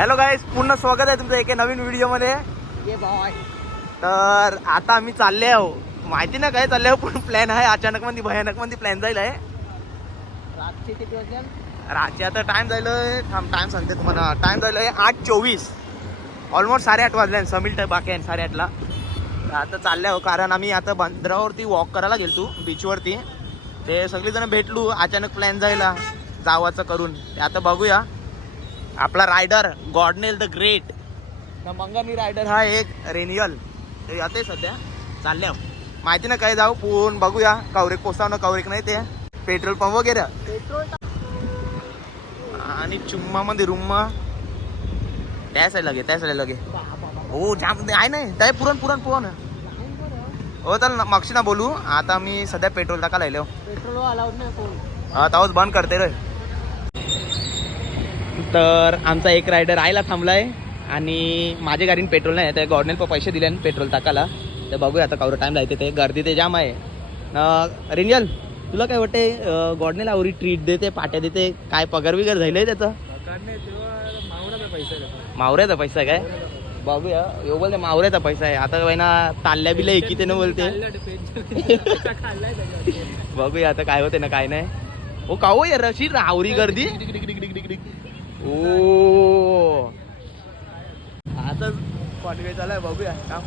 Hello गाईस, पुन्हा स्वागत आहे तुमचं एका नवीन व्हिडिओमध्ये. तर आता आम्ही चालले आहो, माहिती ना काय चालले आहो, पण प्लॅन आहे अचानक मध्ये भयानक मध्ये प्लॅन जाईल आहे. रातचे किती वाजले? रातचे आता टाइम जायलोय, टाइम सांगते तुम्हाला. टाइम जायलोय 8:24, ऑलमोस्ट 8:30 वाजले. समिट बाकी आहे 8:30ला. आता चालले आहो कारण आम्ही आता बंदरावरती वॉक करायला गेलतो बीचवरती. ते सगळेजण भेटलो, अचानक प्लॅन जायला जावाचं करून. ते आता बघूया. आपला रायडर गॉडनेल द ग्रेट ना, मंगानी रायडर हा एक रेनियल ते आता सध्या चालले आहो. माहिती ना काय जाऊ पण बघूया. कवरेक पोचाव ना कवरेक नाही, ते पेट्रोल पंप वगैरे पेट्रोल आणि चुम्मा मध्ये रूम त्या साईडला घे, त्या साईडला घे. हो जाम आहे नाही त्या पुरण पुरण पुरण हो. तर मागशी ना बोलू. आता मी सध्या पेट्रोल टाका लायलो. पेट्रोल अलाउड नाही कोण. हा तावच बंद करते रे. तर आमचा एक रायडर आयला थांबलाय आणि माझ्या गाडीने पेट्रोल नाही. त्या गॉडनेल पण पैसे दिले पेट्रोल टाकायला. तर बघूया आता कवर टाइम राहते. ते गर्दी ते जाम आहे. रेंजल तुला काय वाटते, गॉडनेल आवरी ट्रीट देते, पाट्या देते, काय पगार बिगार झालंय त्याचं? मावऱ्याचा पैसा काय बघूया. येऊ बोलते मावऱ्याचा पैसा आहे. आता काही ना ताल्ल्या बिल्या एकीते ना बोलते. बघूया आता काय होते ना काय नाही. हो का हो यार रशी आवरी गर्दी. ओ आता कॉन्वे चालाय. बघूया का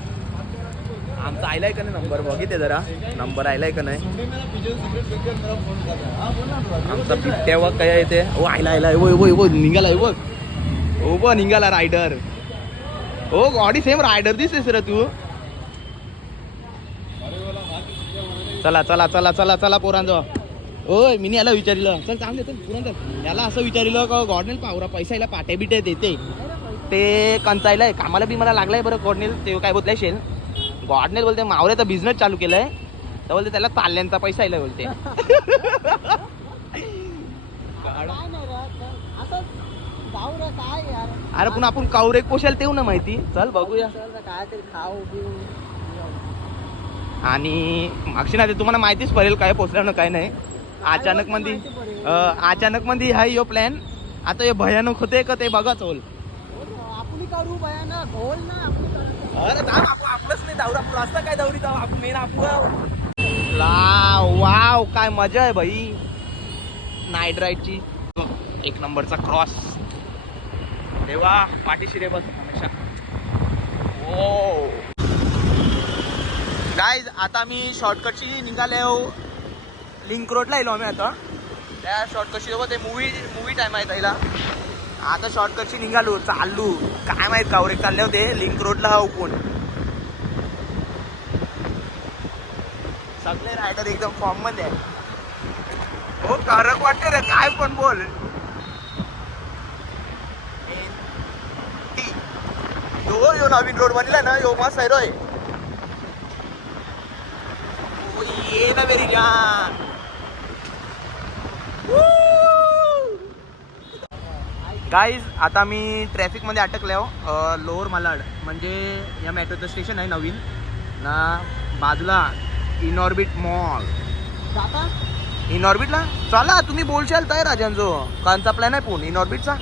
आमचा आयलाय का नाही नंबर. बघितले जरा नंबर आयलाय का नाही. आमचा बिबट्या व काय येते. ओ आयला आयला वो निघालाय बघ. हो ब निघाला रायडर. हो गाडी सेम रायडर दिसतेस रे तू. चला चला चला चला चला पोरांजो. ओय मी याला विचारिलं. चल चांगले चल पुरण चल. याला असं विचारिलं का गॉडनेल पावरा पैसा याला पाट्या बिट्या देते. ते कंचायलाय कामाला बी मला लागलाय बरं. गॉडनेल ते काय बोलताय शेल. गॉडनेल बोलते मावऱ्याचा बिझनेस चालू केलाय. तर बोलते त्याला ताल्ल्यांचा पैसा यायला बोलते. अरे पण आपण कावरेक पोशाल तेव ना माहिती. चल बघूया काय तरी खाऊ पिऊ. आणि मागशी ना ते तुम्हाला माहितीच पडेल काय पोचलं ना काय नाही. अचानक मध्ये हा यो प्लॅन. आता हे भयानक होते का ते बघाच होल. आपण करू भयानक होल ना. अरे आपलंच नाही दावरा असता काय दावरी जाऊ आपण मेन आपण. वाव काय मजा आहे भाई नाईट राईडची. एक नंबरचा क्रॉस. देवा पाठीशी रे बस हमेशा. ओ गाईज आता मी शॉर्टकटची निघाले हो. लिंक रोडला येलो आम्ही आता. त्या शॉर्टकटची ते मूवी टाइम आहे त्याला. आता शॉर्टकटची निघालो चाललो. काय माहित कावरे चालले होते लिंक रोडला हा उपून. सगळे रायडर एकदम फॉर्म मध्ये आहे. हो कारक वाटते रे काय पण बोल. यो नवीन रोड बनलाय ना यो मस्त आहे रोय. ये ना मेरी जान. गाईज आता मी ट्रॅफिक मध्ये अटकले हो. लोअर मालाड म्हणजे या मेट्रोचं स्टेशन आहे नवीन ना बाजूला. Inorbit mall. इनऑर्बिटला चला तुम्ही बोलशाल तर राजांजो कांचा प्लॅन आहे पण इनऑर्बिटचा.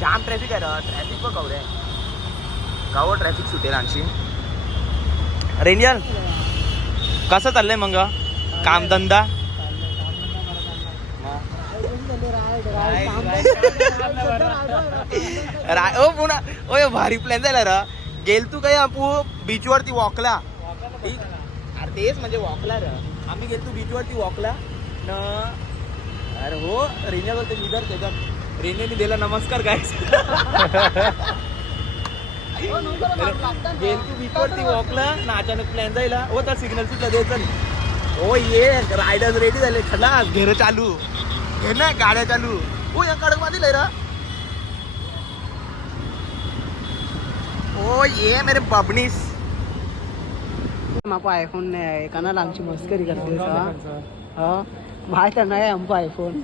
जाम ट्रॅफिक आहे रा. ट्रॅफिक पण कवरे गाव ट्रॅफिक सुटेल आणखी. रेंजल कसं चाललंय मग कामधंदा? ओ पुन्हा ओ भारी प्लॅन झाला रा. गेल तू काय आपू बीचवरती वॉकला. ठीक अरे तेच म्हणजे वॉकला रा. आम्ही गेलतो बीचवरती वॉकला न. अरे हो रेन्या बोलते निधर त्याच्यात. रेन्याने दिला नमस्कार काय. गेल तू बीचवरती वॉकला ना अचानक प्लॅन जायला. हो तर सिग्नल सुद्धा द्यायचं. हो ये रायडर्स रेडी झाले. खला घेर चालू घे ना गाड्या चालू. हो या कडक मध्ये लय रा. ओ ये मेरे बबनीस. मापा आयफोन नाही आहे कानाला आमची मस्करी करते. हा माहिती नाही आमचा आयफोन.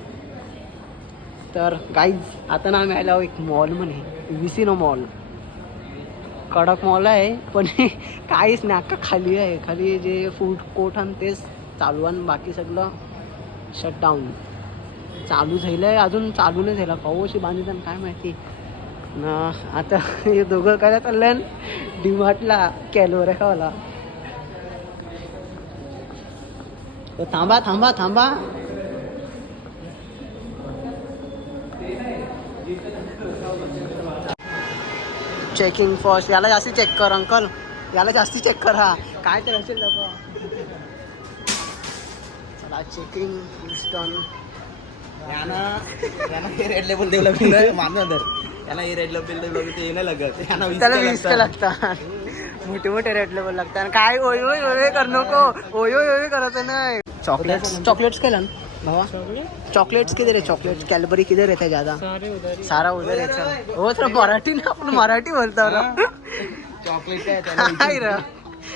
तर गाईज आता ना आम्ही आलो एक मॉल म्हणे विसिनो मॉल. कडक मॉल आहे पण काहीच नाही. अख्खा खाली आहे. खाली जे फूड कोर्ट आणि तेच चालू आणि बाकी सगळं शटडाऊन. चालू झालं आहे अजून चालू नाही झाला. पाऊशी बांधित काय माहिती. ना आता हे दोघं काय चाललंय डीमार्टला कॅलोरे खावाला. थांबा थांबा थांबा. Checking first. याला जास्ती चेक कर अंकल, याला जास्ती चेक कर. हा काय तर असेल डबा. चला चेकिंग इज डन. हे रेड लेबल देऊ मानलं तर त्याला हे रेड लेबल देऊ ते नाही लागत. त्याला 20 लागतात. मोठे मोठे रेट लेवल लागतात. काय ओय ओय ओय कर नको. ओय ओय ओय करायचं नाही. चॉकलेट्स केला ना भावा. चॉकलेट्स किधर है? चॉकलेट्स कैडबरी किधर रहता है ज्यादा? सारा उधर है. चल हो तर मराठी ना, आपण मराठी बोलतो ना. चॉकलेट काय रा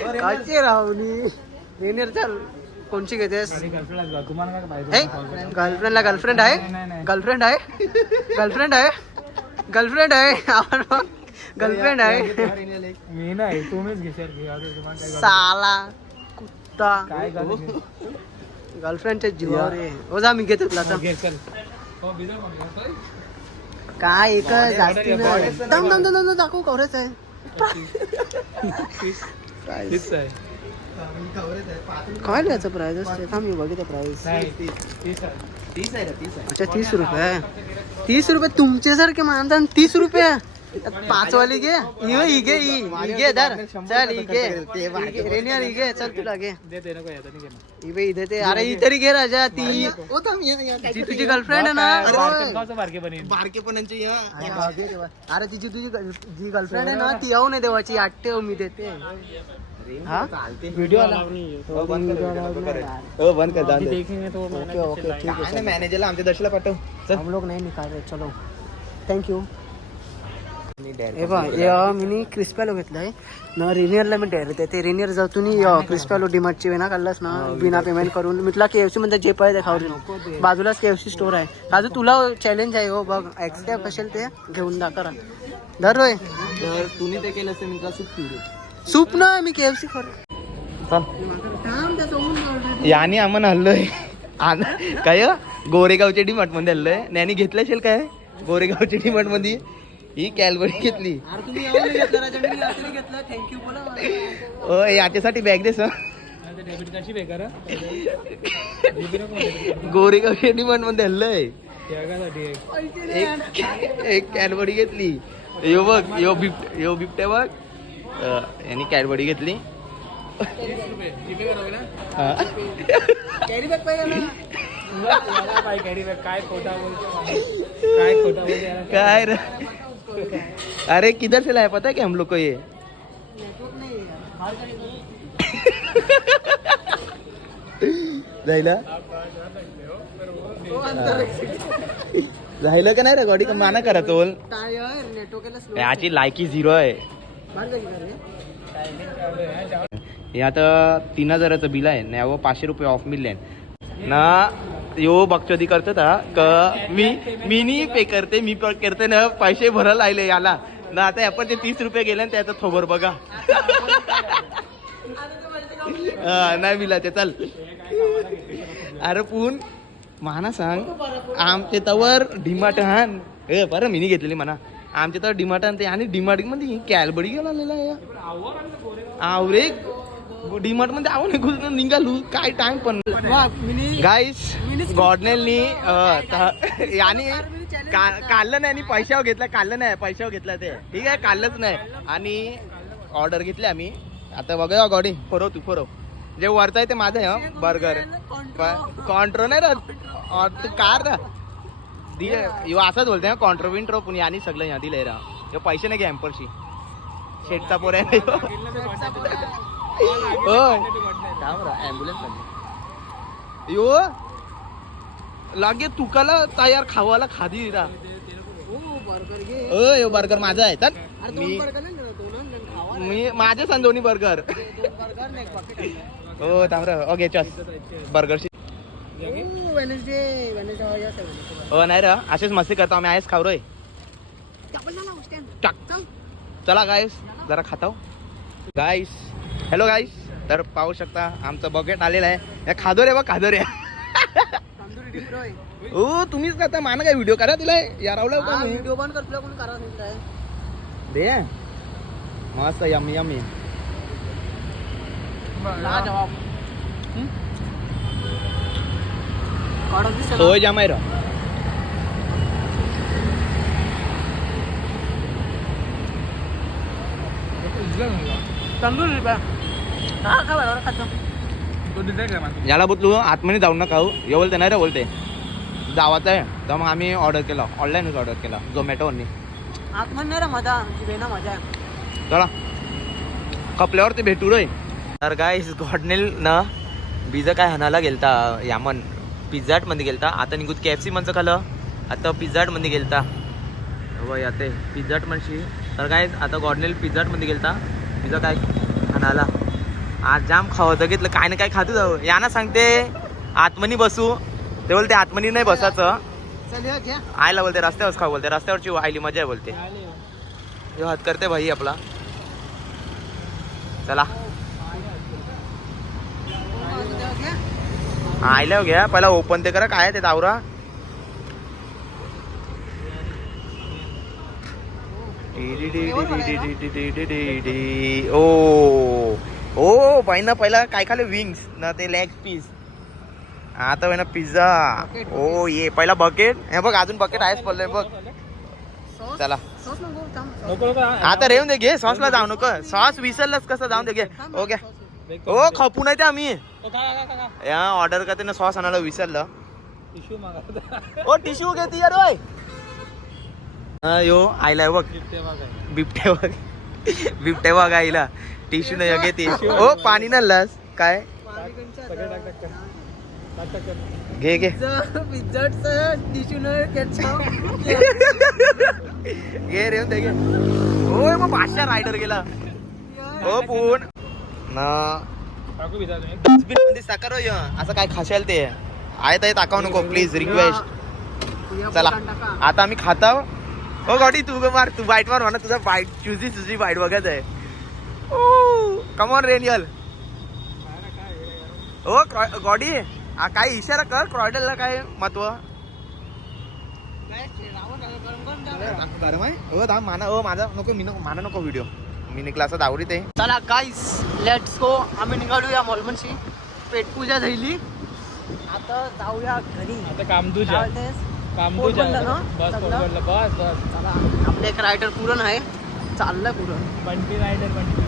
काचे राहुनी रेनियर. चल कोणची घेतेस? गर्लफ्रेंडला गर्लफ्रेंड आहे. गर्लफ्रेंड आहे. गर्लफ्रेंड आहे. गर्लफ्रेंड आहे. गर्लफ्रेंड आहे. मी नाही तुम्हीच घेशाल. साला कुत्ता. गर्लफ्रेंडच्या जीवावर आहे. हो जा मी घेतो तुला. काय एक जास्ती नाही. दम दम दम दाखवू कवरेच आहे. काय लिहायचं प्राइस असते? थांब मी बघितलं प्राइस. 30 अच्छा 30 रुपये. 30 रुपये तुमच्यासारखे मानतात. 30 रुपये 5 वाली घे. ही घे. ही घे धर. चल ही घे. रेनियर ही घे. चल तुला घे. इथे ते. अरे ही तरी घे राजा. ती तुझी गर्लफ्रेंड आहे ना. बारकेपणाची अरे तिची तुझी जी गर्लफ्रेंड आहे ना ती येऊ नाही देवाची. आठे मी देते. हा व्हिडिओ आला. हो बंद कर. ओके ओके ठीक है. मॅनेजरला आमच्या दर्शला पाठव. हम लोग नहीं निकाल रहे. चलो थँक्यू. हे बा या मी क्रिस्पॅलो घेतलाय ना. रेनियरला मी डायरेक्ट ते रेनियर जाऊ तुम्ही क्रिस्पॅलो डीमार्टची वेना काढलास ना बिना पेमेंट करून. म्हटलं KFC मध्ये जे पाहिजे खाऊ. बाजूलाच KFC स्टोर आहे. राजू तुला चॅलेंज आहे. हो बघ एक्स्ट्रा असेल ते घेऊन जा. करा धर रोय. तर तुम्ही ते केलं असतं मी तुला सूप पिऊ. सूप ना मी KFC करू. याने आम्हाला हल्लोय काय गोरेगावच्या डीमार्ट मध्ये हल्लोय. त्याने घेतलं असेल काय गोरेगावच्या डीमार्ट मध्ये. ही कॅडबरी घेतली. याच्यासाठी बॅग देस. गोरेगावच्या डीमार्ट मध्ये हल्लोय. एक कॅडबरी घेतली. यो बघ यो बिबटे बघ. यांनी कॅडबरी घेतली. काय रे. अरे किधर से लाया पता है क्या हम लोग को ये. जायला का नाही रे गाडी माना करा तोल. याची लायकी 0 आहे. हे आता 3000चं बिल आहे ना. 500 रुपये ऑफ मिळले ना. यो बगचोदी करतो मी नाही पे करते. मी करते ना. पैसे भरायला आले याला ना. आता आपण ते 30 रुपये गेले ना त्याचं थोबर बघा. नाही बिलाचे. चल अरे पून माना सांग आमचे तवर डीमार्ट हान बरं मी नाही घेतलेली म्हणा. आमच्या तर डीमार्ट आणते आणि डीमार्ट मध्ये कॅडबरी घेऊन आलेला आहे. आवरे डीमार्ट मध्ये आव नाही निघालू काय टाइम पण. गाईस गॉडनेलनी याने काढलं नाही आणि पैशावर घेतला. काढलं नाही पैशावर घेतला ते ठीक आहे. काढलंच नाही आणि ऑर्डर घेतली आम्ही. आता बघा गॉडी फरव तू फरव. जे वरचं आहे ते माझं आहे. बर्गर कॉन्ट्रो नाही रा. तू कार यो असंच बोलते कॉन्ट्रो विंट्रो पण यानी सगळं या दिलंय रा. यो पैसे नाही घ्या एम्परशी. शेटचा पोर आहे. ॲम्ब्युलन्स यो लागे तुकाला तयार खावाला खादी रा. यो बर्गर माझा आहे. तर मी माझे सांग दोन्ही बर्गर. हो थांब ओके चल बर्गरशी. हो नाही रा असेच मस्ती करतो आम्ही. आहेस खाऊ रोय. चला गाईस जरा खाताव. गाईस हॅलो गाईस. तर पाहू शकता आमचं बकेट आलेलं आहे. खादो रे बा खादो रे. हो तुम्हीच करता माना काय व्हिडिओ करा तिला यार. व्हिडिओ बंद कर. तुला कोण करा दे मस्त यम्मी यम्मी लाजवाब. कडक दिसते ना? सोय जामाय रा तंदूर रुपया. हा खा बरोबर खातो. तो डिसाईड आहे माझं. याला बोलतो आतमध्ये जाऊन नका ये बोलते नाही रे बोलते जावाचं आहे तर मग आम्ही ऑर्डर केला ऑनलाईनच ऑर्डर केला झोमॅटोवरनी आतमध्ये नाही रे मजा बेना मजा आहे. चला कपल्यावर ते भेटू रे तर काय गॉडनेल ना पिझ्झा काय हाणायला गेलता यामन पिझ्झा मध्ये गेलता आता निघूत KFC म्हणचं खालं आता पिझ्झा मध्ये गेलता वय आता पिझ्झा म्हणशी तर काय आता गॉडनेल पिझ्झा मध्ये गेलता पिझ्झा काय हाणायला आज जाम खावं घेतलं काय ना काय खातो जाऊ या ना सांगते आतमनी बसू ते बोलते आतमनी नाही बसायचं चल ये घ्या. आयला बोलते रस्त्यावरच खाऊ बोलते रस्त्यावरची आयली मजा आहे बोलते हे हात करते भाई आपला चला आयला घ्या पहिला ओपन ते करा काय ते दावरा ओ ओ पहिला पहिला काय खाले विंग्स ना ते लेग पीस आता ना पिझ्झा ओ ये पहिला बकेट हे बघ अजून बकेट आहेच पडलंय बघ सॉस चला सॉस नको थांब. नको नको आता रेवून दे घे सॉसला जाऊ नको सॉस विसरलंच कसं जाऊन दे घे ओके ओ खपू नाही ते आम्ही या ऑर्डर करते ना सॉस आणायला विसरलं टिश्यू मागा ओ टिश्यू घेते यार ओय यो आईला बघ बिबटे बघ बिबटे बघ आईला टिश्यू नाही घेते ओ पाणी ना लस काय घे घे पिझ्झाचं टिश्यू न केचप. घे रेवून दे घे ओय मग 500 रायडर गेला ओ पूर्ण ना टाकू बिजा तुम्ही डस्टबिन मध्ये साकार हो असं काय खाशाल ते आहे ते टाकाव नको प्लीज रिक्वेस्ट चला आता आम्ही खाताव ओ गॉडी तू ग मार तू बाईट मार म्हणा तुझा बाईट तुझी बाईट बघत आहे ओ कमॉन रेनियल ओ गॉडी काय इशारा कर क्रॉयडलला काय महत्व गरम आहे ओ दाम माना ओ माझा नको मी नको माना नको व्हिडिओ मी निघला दावरीत आहे चला गाईस लेट्स गो. आम्ही निघालूया मॉलमनशी पेटपूजा झाली आता जाऊया घरी. आता कामदूजा पोट भरलं ना? बस सगळं? बस बस बस चला आपलं एक रायडर पुरण आहे चाललंय पुरण. Bunty rider Bunty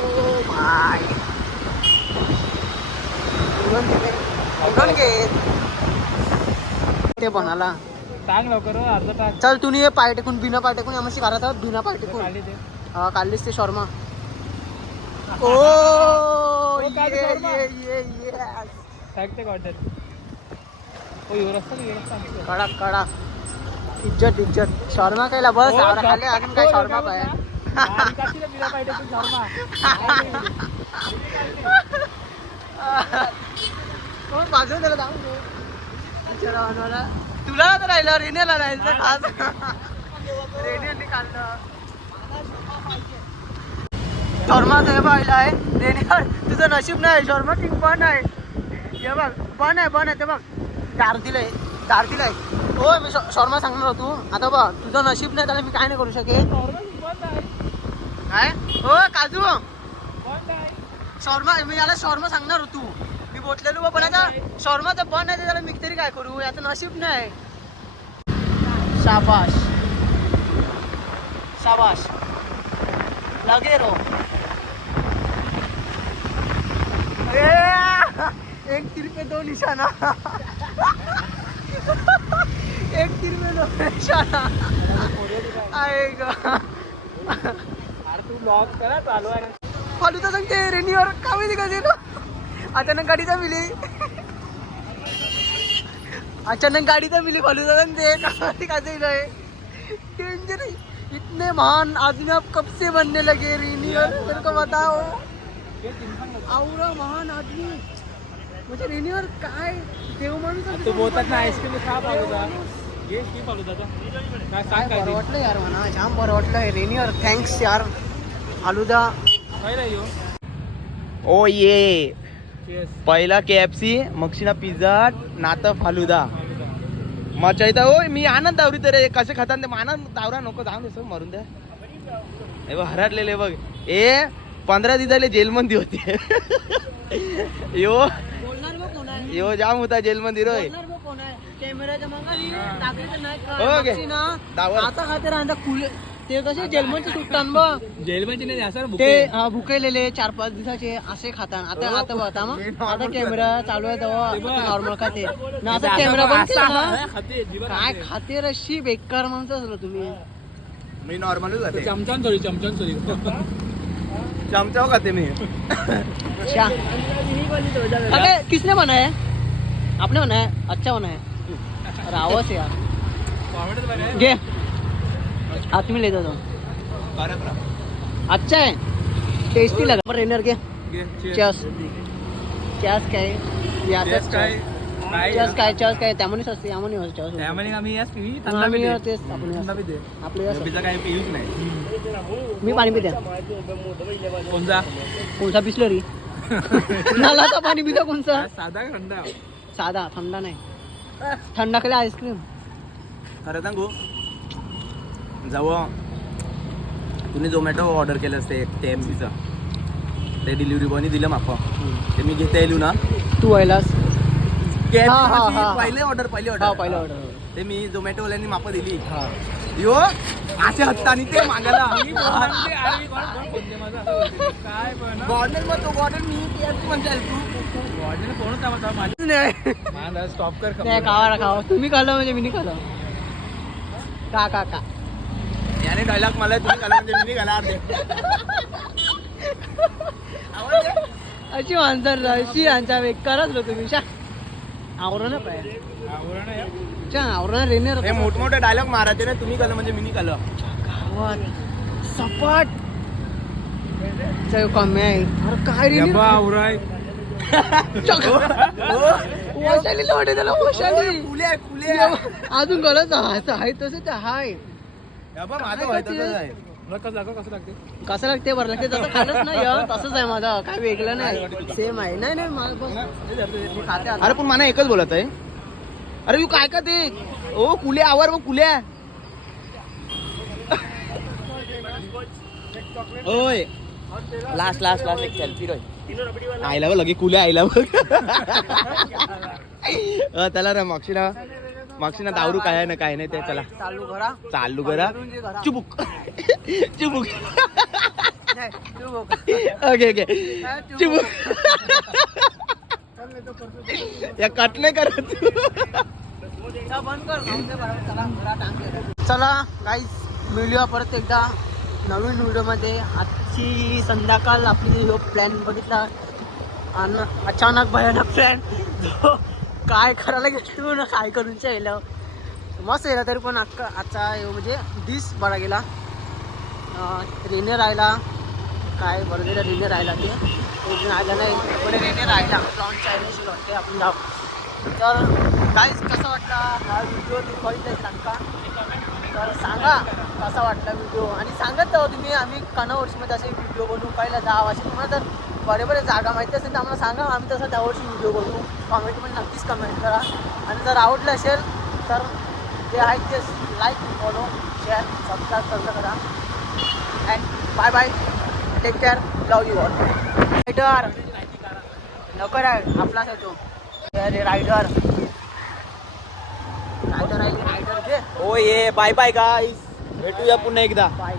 oh my पुरण घे ते बनाला. टाक लवकर अर्धा टाक चल तुम्ही हे पाय टेकून बिना पाय टेकून आम्हाला करत आहोत बिना पाय टेकून. खाली ते हा काढलीस ते शर्मा. ओ काढ ये शर्मा. ये ये ये टाक ते कॉर्डर ओ यो रस्ता कडक कडक इज्जत इज्जत शर्मा कायला बस आवरा खाली अजून काय शर्मा पाय बिना पाहिजे तू शर्मा कोण बाजून त्याला जाऊन दे. बिचारा बनवायला. तुला तर राहिलं रेनेला राहिलं खास रेनेने काढलं शर्मा ते पाहिलं आहे रेने तुझं नशीब नाही शर्मा टिंग पण आहे हे बघ पण आहे ते बघ दार दिलंय हो मी शर्मा सांगणार होतो आता बघ तुझं नशीब नाही त्याला मी काय नाही करू शकेल काय हो काजू शर्मा मी याला शर्मा सांगणार होतो मी बोललेलो पण आता शर्मा तर बन आहे त्याला मी तरी काय करू याचं नशीब नाही शाबाश शाबाश लगे रो एक तीर पे दो निशाना एक तीर पे दो निशाना आएगा अरे तू लॉक करा चालू आहे फालूदा सांगते रेनीवर का माहिती का दिलं अचानक गाडीचा मिली फालूदा सांगते का माहिती का दिलंय डेंजर इतने महान आदमी आप कब से बनने लगे रेनीवर मेरे को बताओ आवरा महान आदमी म्हणजे रेनीवर काय देव माणूस तू बोलतात ना आईस्क्रीम खा फालुदा ये की फालुदा काय सांग बरं काय वाटलं यार म्हणा जाम बरं वाटलं रेनीवर थँक्स यार फालुदा काय राहियो ओ ये चीअर्स पहिला KFC मगशीना पिझ्झा नातं फालुदा मजा येतं होय. मी आनंद दावरी तर रे कसे खातात ते आनंद दावरा नको जाऊन दे मरून द्या. हे बघ हरडलेले बघ ए 15 दिवसाले जेलमध्ये होते. यो बोलणार मग कोण आहे? यो जाम होता जेलमध्ये रोय. बोलणार मग कोण आहे? कॅमेराच्या मागे टाकले नाही हो गे. का? ना दावर. आता खाते राहता खुले ते कसे जेलमध्ये सुटतात बघ. जेलमध्ये नाही असं ते भुकेलेले 4-5 दिवसाचे असे खातात. आता बघता मग आता कॅमेरा चालू आहे तेव्हा नॉर्मल खाते ना. आता कॅमेरा बंद केला ना काय खाते रशी बेकार माणसं असलो तुम्ही. मी नॉर्मलच खाते. चमचान थोडी चमचाव खाते मी. अच्छा अरे किसने बनाया? आपने बनाया? अच्छा बनाया. रावस यार घे हाथ में लेता तो अच्छा है टेस्टी लगा. ट्रेनर के चेस चेस काय चेस काय त्यामुळेच असते यामुळे मी पाणी पिते. कोणता बिस्लरी नालाचा पाणी पिता कोणचा? साधा थंडा नाही. थंडा केला आईस्क्रीम. खरं सांगू जेव्हा तुम्ही झोमॅटो ऑर्डर केलं असते KFCचं ते डिलिव्हरी बॉयने दिलं माप ते मी घेता येईल ना. तू व्हायलास पहिले ऑर्डर पहिलं ऑर्डर ते मी झोमॅटोवाल्यांनी माप दिली. यो असे हत्तानी ते मागायला गॉर्डन मग तो गॉर्डन मी KFC म्हणताय तू स्टॉप कर. खावा तुम्ही खाल्लं म्हणजे मी नाही खाल्लं. का याने डायलॉग मला तुम्ही खाला म्हणजे मी घाला अर्धे. अशी माणसं अशी यांचा बेकारच लो तुम्ही. आवरण पाहिजे आवरण रेनर हे मोठमोठे डायलॉग मारायचे ना तुम्ही खाल्लं म्हणजे मी नाही खाल्लं. गावात सपाट कमी आहे. अरे काय रे वशाली लोटे त्याला वशाली फुले अजून गलत आहे तसं ते हाय. कसं लागते बरं लागते तसं खाल्लंच नाही. तसंच आहे माझं काय वेगळं नाही सेम आहे. नाही मी खाते. अरे पण मला एकच बोलत आहे. अरे यू काय का ते ओ कुल्या आवर मग कुल्या ओय लास्ट एक सेल्फी रोय आईला लगे कुल्या आईला त्याला ना मागशीना दारू काय आहे ना काय नाही ते. चला चालू करा चुबुक ओके चुबुक या कट नाही करत. चला गाईज मिळूया परत एकदा नवीन व्हिडिओमध्ये. आजची संध्याकाळ आपली जो प्लॅन बघितला आणि अचानक भयानक प्लॅन जो काय करायला घेतलो ना काय करून येलं मस्त येला. तरी पण आजचा म्हणजे दिस बरा गेला. रेने राहिला काय बरं गेलं. रेने राहिला ते राहिला नाही पुढे रेने राहिला लॉन्च चायनीज वाटते आपण जाऊ. तर काहीच कसं वाटला हा व्हिडिओ तुम्ही बघितला सांगा. तर सांगा कसा वाटला व्हिडिओ आणि सांगत जाऊ तुम्ही. आम्ही कानावर्षीमध्ये असे व्हिडिओ बनवू पाहिला जावं असे तुम्हाला जर बरे जागा माहिती असेल तर आम्हाला सांगा. आम्ही तसं त्यावर्षी व्हिडिओ बनवू. कॉमेंटमध्ये नक्कीच कमेंट करा आणि जर आवडलं असेल तर जे आहे ते लाईक फॉलो शेअर सबस्क्राईब सगळं करा. And bye take care love you all. Rider नको आहे आपलाच आहे तो रायडर घे. ओ ये बाय गाईस भेटूया पुन्हा एकदा. बाय.